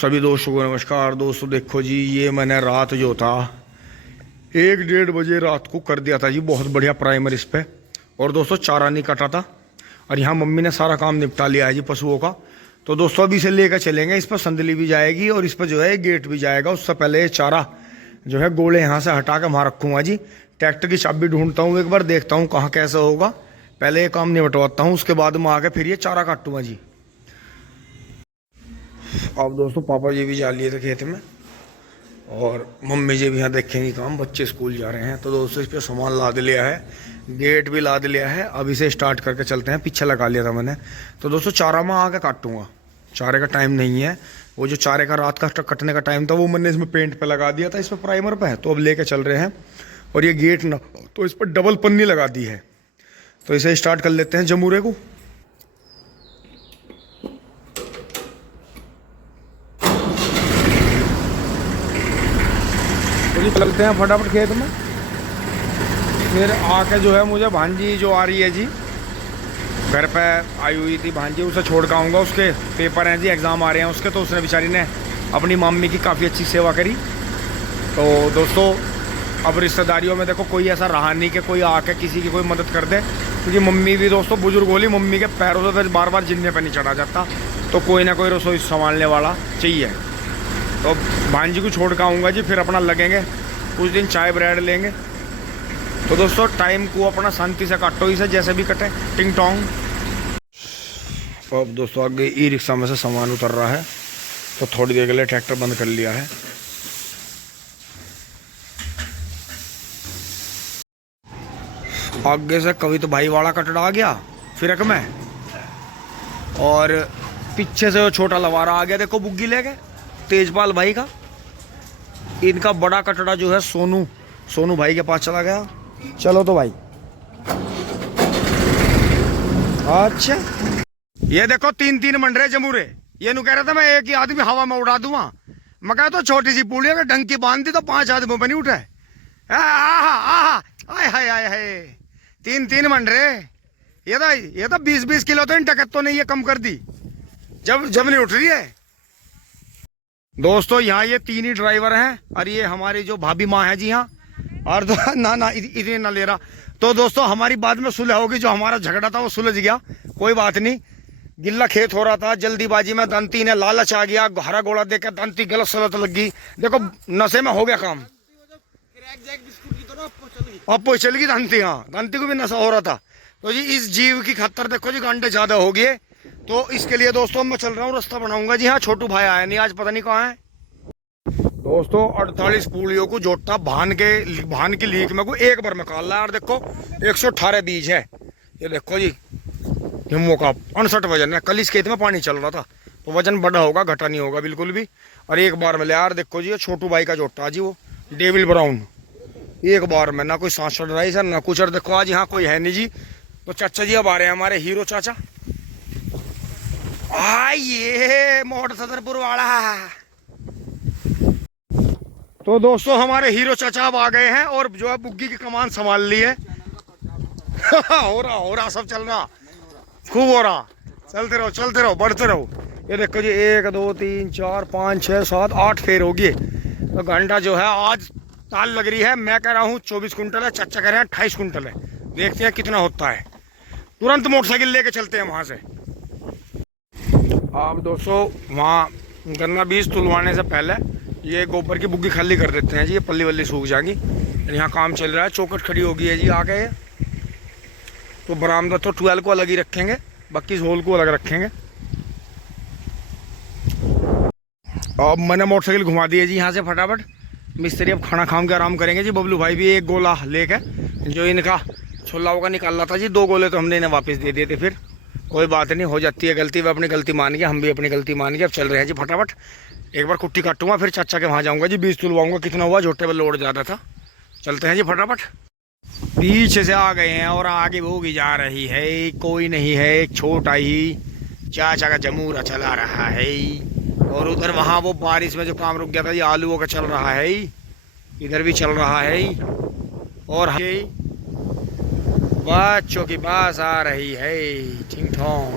सभी दोस्तों को नमस्कार। दोस्तों देखो जी, ये मैंने रात जो था 1-1:30 बजे रात को कर दिया था जी बहुत बढ़िया प्राइमर इस पे। और दोस्तों चारा नहीं कटा था और यहाँ मम्मी ने सारा काम निपटा लिया है जी पशुओं का। तो दोस्तों अभी इसे लेकर चलेंगे, इस पर संदली भी जाएगी और इस पर जो है गेट भी जाएगा। उससे पहले ये चारा जो है गोले यहाँ से हटा कर वहाँ रखूँगा जी। ट्रैक्टर की चाबी ढूंढता हूँ, एक बार देखता हूँ कहाँ कैसे होगा। पहले ये काम निपटवाता हूँ, उसके बाद मैं आके फिर ये चारा काटूंगा जी। अब दोस्तों पापा जी भी जा लिए थे खेत में और मम्मी जी भी यहाँ देखेंगी काम। बच्चे स्कूल जा रहे हैं तो दोस्तों इस पे सामान लाद लिया है, गेट भी लाद लिया है। अब इसे स्टार्ट करके चलते हैं। पीछे लगा लिया था मैंने। तो दोस्तों चारा मैं आके काटूंगा, चारे का टाइम नहीं है। वो जो चारे का रात का कटने का टाइम था वो मैंने इसमें पेंट पे लगा दिया था, इस पर प्राइमर पे। तो अब लेके चल रहे हैं। और ये गेट ना तो इस पर डबल पन्नी लगा दी है। तो इसे स्टार्ट कर लेते हैं जमूरे को। चलते हैं फटाफट खेत में। फिर आके जो है मुझे भांजी जो आ रही है जी, घर पे आई हुई थी भांजी, उसे छोड़ के आऊँगा। उसके पेपर हैं जी, एग्ज़ाम आ रहे हैं उसके। तो उसने बेचारी ने अपनी मम्मी की काफ़ी अच्छी सेवा करी। तो दोस्तों अब रिश्तेदारियों में देखो कोई ऐसा रहा नहीं कि कोई आके किसी की कोई मदद कर दे, क्योंकि मम्मी भी दोस्तों बुजुर्ग होली, मम्मी के पैरों से फिर बार बार जिन्ने पर नहीं चढ़ा जाता। तो कोई ना कोई रसोई संभालने वाला चाहिए। तो भांजी को छोड़ के आऊँगा जी, फिर अपना लगेंगे कुछ दिन चाय ब्रेड लेंगे। तो दोस्तों टाइम को अपना शांति से काटो, इसे जैसे भी कटे टिंग टोंग। अब दोस्तों आगे ई रिक्शा में से सामान उतर रहा है, तो थोड़ी देर के लिए ट्रैक्टर बंद कर लिया है। आगे से कभी तो भाई वाला कटड़ा आ गया फिरक में, और पीछे से वो छोटा लवारा आ गया। देखो बुग्गी लेके तेजपाल भाई का। इनका बड़ा कटड़ा जो है सोनू भाई के पास चला गया। चलो तो भाई। अच्छा ये देखो 3-3 मंडरे जमूरे। ये नु कह रहा था मैं एक ही आदमी हवा में उड़ा दूंगा। मैं कहा तो छोटी सी पूड़ी अगर ढंग की बांध दी तो 5 आदमी बनी उठे। हाय 3-3 मंडरे। ये तो 20-20 किलो तो इन टकत तो नहीं है, कम कर दी जब नहीं उठ रही है। दोस्तों यहाँ ये 3 ही ड्राइवर हैं और ये हमारी जो भाभी माँ है जी यहाँ। और तो ना इतने ना ले रहा। तो दोस्तों हमारी बाद में सुलह होगी, जो हमारा झगड़ा था वो सुलझ गया, कोई बात नहीं। गिल्ला खेत हो रहा था, जल्दीबाजी में दंती ने लालच आ गया, हरा गोला देकर दंती गलत सलत लग गई। देखो नशे में हो गया काम। अब चल गई दंती। हाँ दंती को भी नशा हो रहा था। तो जी इस जीव की खतर देखो जी घंटे ज्यादा हो गए। तो इसके लिए दोस्तों मैं चल रहा हूँ, रास्ता बनाऊंगा जी। हाँ छोटू भाई आया नहीं आज, पता नहीं कहाँ है। दोस्तों 48 पूलियों को जोड़ता भान की लीक में को एक बार निकाल रहा है। और देखो 118 बीज है। ये देखो जी हिम्मो का 68 वजन है। कल इस खेत में पानी चल रहा था तो वजन बड़ा होगा, घटा नहीं होगा बिल्कुल भी। और एक बार में ले यार देखो जी, छोटू भाई का जोटा जी, वो डेविल ब्राउन। एक बार में ना कोई सांस चढ़ रहा है सर ना कुछ। और देखो आज यहाँ कोई है नहीं जी। तो चाचा जी अब आ रहे हैं, हमारे हीरो चाचा। ये मोड़ सदरपुर वाला। तो दोस्तों हमारे हीरो चाचा अब आ गए हैं और जो है बुग्गी की कमान संभाल ली है। हो रहा सब चल रहा, खूब हो रहा। चलते रहो बढ़ते रहो। ये देखो जी 1 2 3 4 5 6 7 8 फेर होगी। तो घंटा जो है आज ताल लग रही है। मैं कह रहा हूँ 24 कुंटल है, चाचा कह रहे हैं 28 कुंटल है। देखते हैं कितना होता है। तुरंत मोटरसाइकिल लेके चलते हैं वहां से। अब दोस्तों वहाँ गन्ना बीज तुलवाने से पहले ये गोबर की बुग्गी खाली कर देते हैं जी। ये पल्ली वल्ली सूख जाएंगी। यहाँ काम चल रहा है, चौकट खड़ी हो गई है जी आगे। तो बरामदा तो 12 को अलग ही रखेंगे, बाकी होल को अलग रखेंगे। अब मैंने मोटरसाइकिल घुमा दी है जी यहाँ से फटाफट। मिस्त्री अब खाना खाम के आराम करेंगे जी। बबलू भाई भी एक गोला लेके जो इनका छोला होगा निकाल रहा था जी। 2 गोले तो हमने इन्हें वापस दे दिए थे। फिर कोई बात नहीं, हो जाती है गलती। वह अपनी गलती मान गया, हम भी अपनी गलती मान गए। अब चल रहे हैं जी फटाफट। एक बार कुट्टी काटूंगा फिर चाचा के वहाँ जाऊँगा जी, बीज तुलवाऊंगा। कितना हुआ, जोटे पर लोड ज़्यादा था। चलते हैं जी फटाफट। पीछे से आ गए हैं और आगे होगी जा रही है, कोई नहीं है, एक छोटा ही चाचा का जमूरा चला रहा है। और उधर वहाँ वो बारिश में जो काम रुक गया था ये आलूओं का चल रहा है, इधर भी चल रहा है। और बच्चों की बस आ रही है, ठीक ठाक।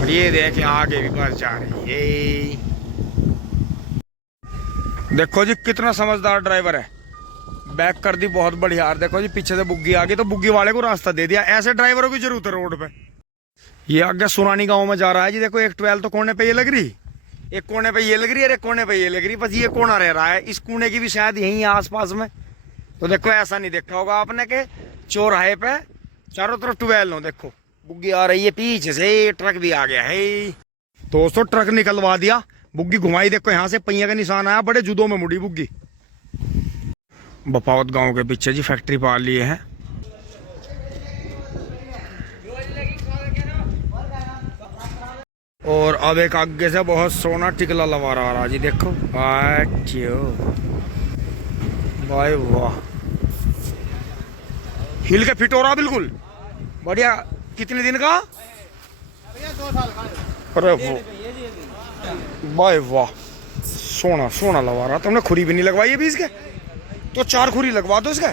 और ये देखें आगे भी बस जा रही है। ये देखो जी कितना समझदार ड्राइवर है, बैक कर दी बहुत बढ़िया। यार देखो जी पीछे से बुग्गी आ गई तो बुग्गी वाले को रास्ता दे दिया। ऐसे ड्राइवरों की जरूरत है रोड पे। ये आगे सुरानी गांव में जा रहा है जी। देखो एक 12 तो कोने पे ये लग रही, एक कोने पे ये लग रही है, एक कोने पे ये लग रही। बस ये कोना रह रहा है, इस कोने की भी शायद यहीं आसपास में। तो देखो ऐसा नहीं देखा होगा आपने के चौराहे पे चारों तरफ 12 हो। देखो बुग्गी आ रही है पीछे से, ट्रक भी आ गया है दोस्तों। ट्रक निकलवा दिया, बुग्गी घुमाई। देखो यहाँ से पहिया का निशान आया, बड़े जुदों में मुड़ी बुग्गी। बपावत गांव के पीछे जी फैक्ट्री पाल लिए हैं। और अब एक आगे से बहुत सोना टिकला लगा रहा जी। देखो भाई वाह, हिल के फिट हो रहा बिल्कुल बढ़िया। कितने दिन का? 2 साल का। अरे वो भाई वाह, सोना सोना लगा रहा। तुमने खुरी भी नहीं लगवाई है भी इसके? तो 4 खुरी लगवा दो इसके,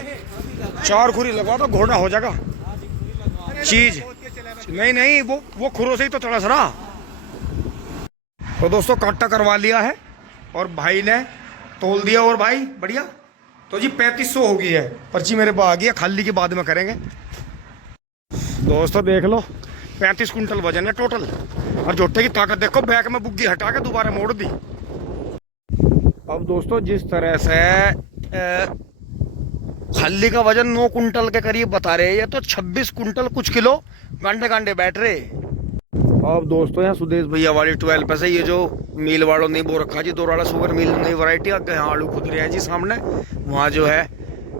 4 खुरी लगवा दो, घोड़ा हो जाएगा चीज। नहीं नहीं वो खुरों से ही तो थोड़ा सरा। तो दोस्तों कांटा करवा लिया है और भाई ने तोल दिया। और भाई बढ़िया। तो जी 3500 हो गई है, पर्ची मेरे पास आ गई है, खाली के बाद में करेंगे। दोस्तों देख लो 35 कुंटल वजन है टोटल। और जोटे की ताकत देखो, बैक में बुग्गी हटा के दोबारा मोड़ दी। अब दोस्तों जिस तरह से खल्ली का वजन 9 कुंटल के करीब बता रहे हैं, ये तो 26 कुंटल कुछ किलो गांडे गांडे बैठ रहे। अब दोस्तों यहाँ सुदेश भैया वाली 12 पे से ये जो मील वालों ने बो रखा जी, 2 वाला शुगर मिल नई वैरायटी। यहाँ आलू खुद रहे हैं जी सामने, वहाँ जो है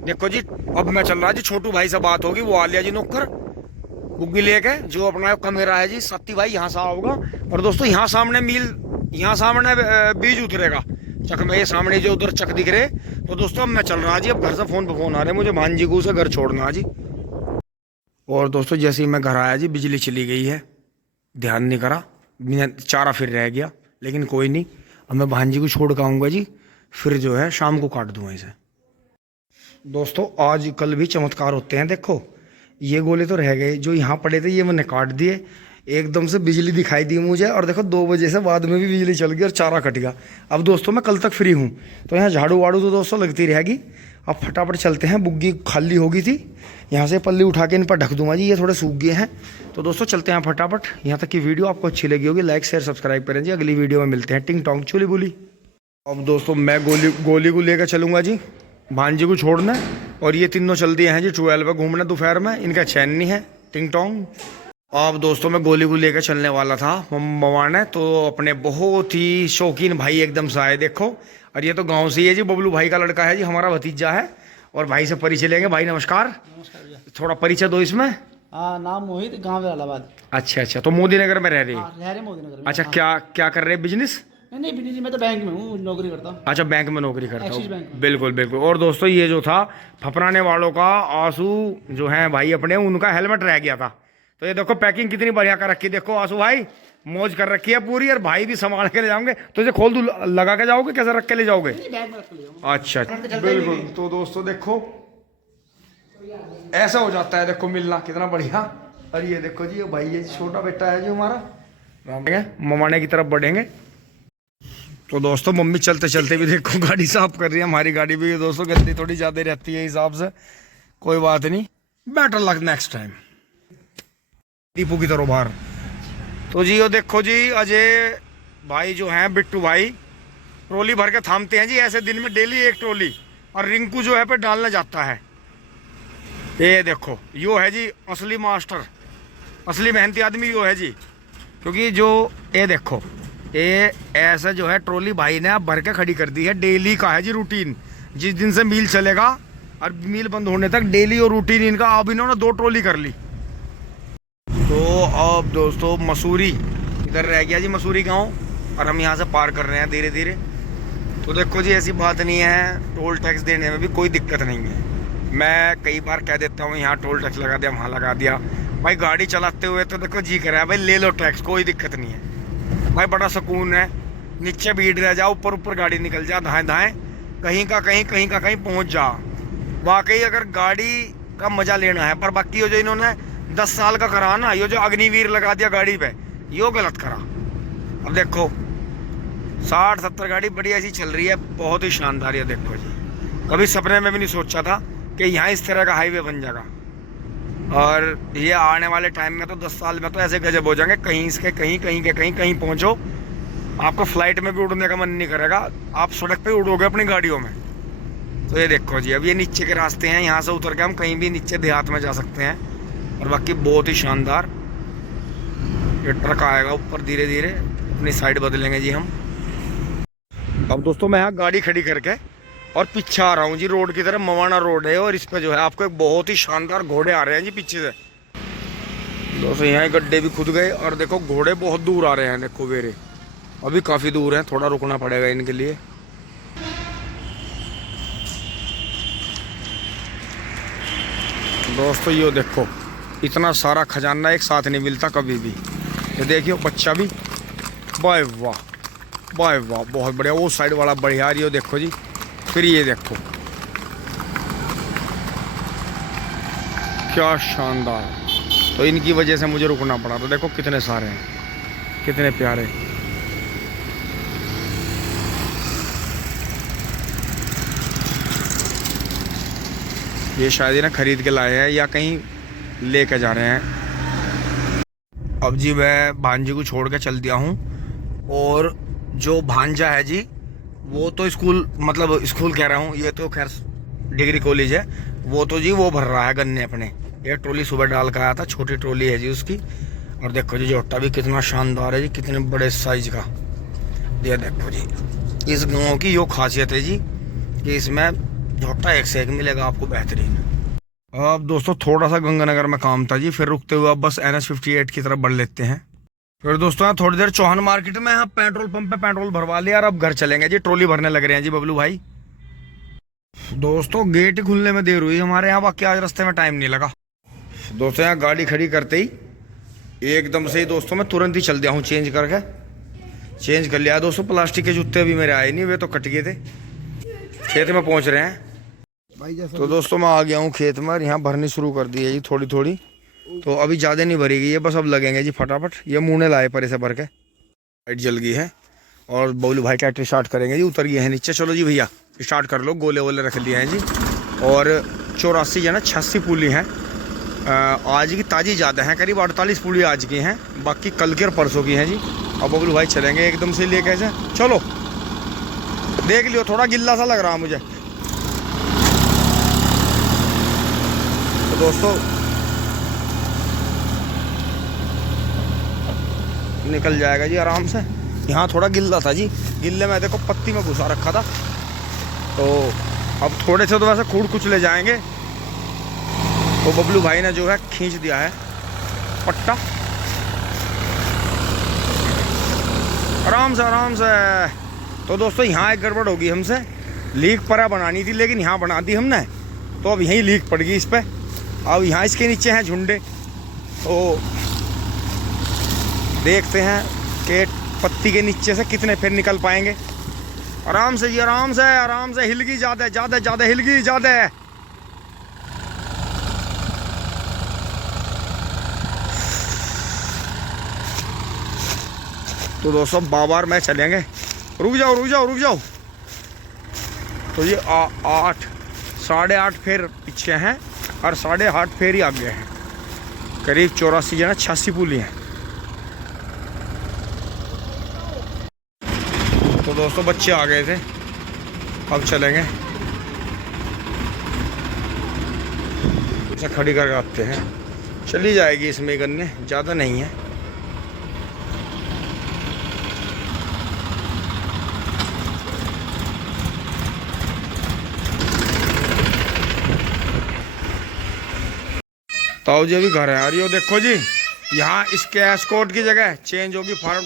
देखो जी। अब मैं चल रहा जी, छोटू भाई से बात होगी, वो आ लिया जी नौकर बुग्गी लेके। जो अपना कमेरा है जी सत्ती भाई यहाँ से आओगा। और दोस्तों यहाँ सामने मील, यहाँ सामने बीज उतरेगा चक में, ये सामने जो उधर चक दिख रहे। तो दोस्तों अब मैं चल रहा जी, अब घर से फोन पे फोन आ रहे मुझे, भांजी को से घर छोड़ना जी। और दोस्तों जैसे ही मैं घर आया जी बिजली चली गई है, ध्यान नहीं करा, चारा फिर रह गया। लेकिन कोई नहीं, अब मैं भांजी को छोड़ के आऊँगा जी, फिर जो है शाम को काट दूंगा इसे। दोस्तों आज कल भी चमत्कार होते हैं। देखो ये गोले तो रह गए जो यहाँ पड़े थे, ये मैंने काट दिए। एकदम से बिजली दिखाई दी मुझे, और देखो 2 बजे से बाद में भी बिजली चल गई और चारा कट गया। अब दोस्तों मैं कल तक फ्री हूँ, तो यहाँ झाड़ू वाड़ू तो दोस्तों लगती रहेगी। अब फटाफट चलते हैं, बुग्गी खाली होगी थी, यहाँ से पल्ली उठा के इन पर ढक दूंगा जी, ये थोड़े सूख गए हैं। तो दोस्तों चलते हैं फटाफट। यहाँ तक की वीडियो आपको अच्छी लगी होगी, लाइक शेयर सब्सक्राइब करें जी। अगली वीडियो में मिलते हैं। टिंग टोंग चुली बुली। अब दोस्तों मैं गोली को लेकर चलूँगा जी भांजी को छोड़ना, और ये तीनों चल दिए हैं जी 12 पे घूमने दोपहर में, इनका चैन नहीं है। टिंग टोंग। अब दोस्तों मैं गोली को लेकर चलने वाला था मम्मा ने, तो अपने बहुत ही शौकीन भाई एकदम से आए देखो। और ये तो गांव से ही है जी, बबलू भाई का लड़का है जी, हमारा भतीजा है। और भाई से परिचय लेंगे। भाई नमस्कार। नमस्कार। थोड़ा परिचय दो इसमें। नाम मोहित, गाँव इलाहाबाद। अच्छा, तो मोदी नगर में रह रही है? मोदी नगर में। अच्छा, क्या कर रहे हैं बिजनेस? नहीं, मैं तो बैंक में हूँ, नौकरी करता हूँ। अच्छा, बैंक में नौकरी करता एक्सिस हूँ। बैंक में। बिल्कुल। और दोस्तों ये जो था फपराने वालों का आंसू जो है भाई अपने, उनका हेलमेट रह गया था। तो ये देखो पैकिंग कितनी बढ़िया कर रखी, देखो आंसू भाई मौज कर रखी है पूरी। और भाई भी संभाल के ले जाओगे, तो इसे खोल दू लगा के जाओगे, कैसे रख के ले जाओगे? बैग में रख के ले जाऊंगा। अच्छा बिल्कुल। तो दोस्तों देखो ऐसा हो जाता है, देखो मिलना कितना बढ़िया। और ये देखो जी, ये भाई ये छोटा बेटा है जी हमारा, ममाने की तरफ बढ़ेंगे। तो दोस्तों मम्मी चलते चलते भी देखो गाड़ी साफ कर रही है। हमारी गाड़ी भी दोस्तों गंदी थोड़ी ज़्यादा रहती है हिसाब से, कोई बात नहीं, better luck next time. Deepu की तरह बाहर। तो जी ये देखो जी अजय भाई जो हैं, बिट्टू भाई ट्रॉली भर के थामते हैं जी ऐसे दिन में डेली एक ट्रॉली। और रिंकू जो है पे डालने जाता है। ये देखो यो है जी असली मास्टर, असली मेहनती आदमी यो है जी। क्योंकि जो ये देखो ये ऐसा जो है ट्रॉली भाई ने भर के खड़ी कर दी है, डेली का है जी रूटीन। जिस दिन से मील चलेगा और मील बंद होने तक डेली और रूटीन इनका। अब इन्होंने 2 ट्रॉली कर ली। तो अब दोस्तों मसूरी इधर रह गया जी, मसूरी गांव, और हम यहाँ से पार कर रहे हैं धीरे धीरे। तो देखो जी ऐसी बात नहीं है, टोल टैक्स देने में भी कोई दिक्कत नहीं है। मैं कई बार कह देता हूँ यहाँ टोल टैक्स लगा दिया, वहाँ लगा दिया। भाई गाड़ी चलाते हुए तो देखो जी कर रहा है भाई ले लो टैक्स, कोई दिक्कत नहीं है भाई, बड़ा सुकून है। नीचे भीड़ रह जाओ, ऊपर गाड़ी निकल जा, धाएं धाएं कहीं का कहीं पहुँच जा। वाकई अगर गाड़ी का मजा लेना है। पर बाकी ये जो इन्होंने 10 साल का करा ना, ये जो अग्निवीर लगा दिया गाड़ी पे, यो गलत करा। अब देखो 60-70 गाड़ी बढ़िया सी चल रही है, बहुत ही शानदार। ये देखो जी, कभी सपने में भी नहीं सोचा था कि यहाँ इस तरह का हाईवे बन जाएगा। और ये आने वाले टाइम में तो 10 साल में तो ऐसे गजब हो जाएंगे, कहीं इसके कहीं, कहीं के कहीं, कहीं पहुँचो आपको फ्लाइट में भी उड़ने का मन नहीं करेगा, आप सड़क पे उड़ोगे अपनी गाड़ियों में। तो ये देखो जी, अब ये नीचे के रास्ते हैं, यहाँ से उतर के हम कहीं भी नीचे देहात में जा सकते हैं। और बाकी बहुत ही शानदार। ये ट्रक आएगा ऊपर, धीरे धीरे अपनी साइड बदलेंगे जी हम। अब दोस्तों मैं यहाँ गाड़ी खड़ी करके और पीछे आ रहा हूँ जी रोड की तरफ। मवाना रोड है और इस पे जो है आपको एक बहुत ही शानदार घोड़े आ रहे हैं जी पीछे से। दोस्तों यहाँ गड्ढे भी खुद गए और देखो घोड़े बहुत दूर आ रहे हैं। देखो वेरे अभी काफ़ी दूर हैं, थोड़ा रुकना पड़ेगा इनके लिए। दोस्तों ये देखो, इतना सारा खजाना एक साथ नहीं मिलता कभी भी। ये देखियो बच्चा भी, वाह वाह वाह वाह, बहुत बढ़िया। वो साइड वाला बढ़िया, ये देखो जी। फिर ये देखो क्या शानदार। तो इनकी वजह से मुझे रुकना पड़ा। तो देखो कितने सारे हैं, कितने प्यारे। ये शायद ही ना खरीद के लाए हैं या कहीं लेके जा रहे हैं। अब जी मैं भांजी को छोड़ के चल दिया हूँ। और जो भांजा है जी वो तो स्कूल, मतलब स्कूल कह रहा हूँ, ये तो खैर डिग्री कॉलेज है। वो तो जी वो भर रहा है गन्ने अपने। ये ट्रॉली सुबह डाल कर आया था, छोटी ट्रॉली है जी उसकी। और देखो जी जोटा भी कितना शानदार है जी, कितने बड़े साइज का। ये देखो जी, इस गाँव की यो खासियत है जी कि इसमें झोटा एक से एक मिलेगा आपको बेहतरीन। अब दोस्तों थोड़ा सा गंगानगर में काम था जी, फिर रुकते हुए अब बस NH 58 की तरफ बढ़ लेते हैं। फिर दोस्तों यहाँ थोड़ी देर चौहान मार्केट में यहाँ पेट्रोल पंप पे पेट्रोल भरवा लिया और अब घर चलेंगे जी। ट्रॉली भरने लग रहे हैं जी बबलू भाई। दोस्तों गेट खुलने में देर हुई हमारे यहाँ, बाकी आज रास्ते में टाइम नहीं लगा। दोस्तों यहाँ गाड़ी खड़ी करते ही एकदम से ही दोस्तों मैं तुरंत ही चल दिया हूँ चेंज करके। चेंज कर लिया दोस्तों। प्लास्टिक के जूते अभी मेरे आए नहीं, वे तो कट गए थे। खेत में पहुँच रहे हैं तो दोस्तों मैं आ गया हूँ खेत में और यहाँ भरनी शुरू कर दी है जी थोड़ी थोड़ी। तो अभी ज़्यादा नहीं भरी गई है, बस अब लगेंगे जी फटाफट। ये मुँह लाए परे से भर के। लाइट जल गई है और बबलू भाई ट्रैक्टर स्टार्ट करेंगे जी। उतर गए हैं नीचे। चलो जी भैया स्टार्ट कर लो। गोले वोले रख लिए हैं जी। और 84 जो है ना 86 पुली हैं आज की ताज़ी ज़्यादा हैं, करीब 48 पुली आज की हैं, बाकी कल के और परसों की हैं जी। अब बबलू भाई चलेंगे एकदम से ले कैसे। चलो देख लियो, थोड़ा गिल्ला सा लग रहा है मुझे। तो दोस्तों निकल जाएगा जी आराम से। यहाँ थोड़ा गिल्ला था जी, गिल्ले में देखो पत्ती में घुसा रखा था। तो अब थोड़े से तो वैसे खूड़ कुछ ले जाएंगे। तो बबलू भाई ने जो है खींच दिया है पट्टा आराम से आराम से। तो दोस्तों यहाँ एक गड़बड़ होगी हमसे, लीक परा बनानी थी लेकिन यहाँ बना दी हमने। तो अब यहीं लीक पड़ गई इस पर। अब यहाँ इसके नीचे हैं झुंडे, तो देखते हैं कि पत्ती के नीचे से कितने फिर निकल पाएंगे। आराम से जी, आराम से आराम से। हिलगी ज़्यादा ज़्यादा ज़्यादा, हिलगी ज़्यादा। तो दोस्तों बार में चलेंगे। रुक जाओ रुक जाओ रुक जाओ। तो ये 8 8.5 फेर पीछे हैं और 8.5 फेर ही आगे हैं। करीब 84 जो है 86 पुली हैं। तो दोस्तों बच्चे आ गए थे, अब चलेंगे। इसे खड़ी करके आते हैं, चली जाएगी इसमें गन्ने, ज़्यादा नहीं है। ताऊ जी अभी घर है यार। ये देखो जी, यहाँ इसके एस्कॉर्ट की जगह चेंज होगी फार्म।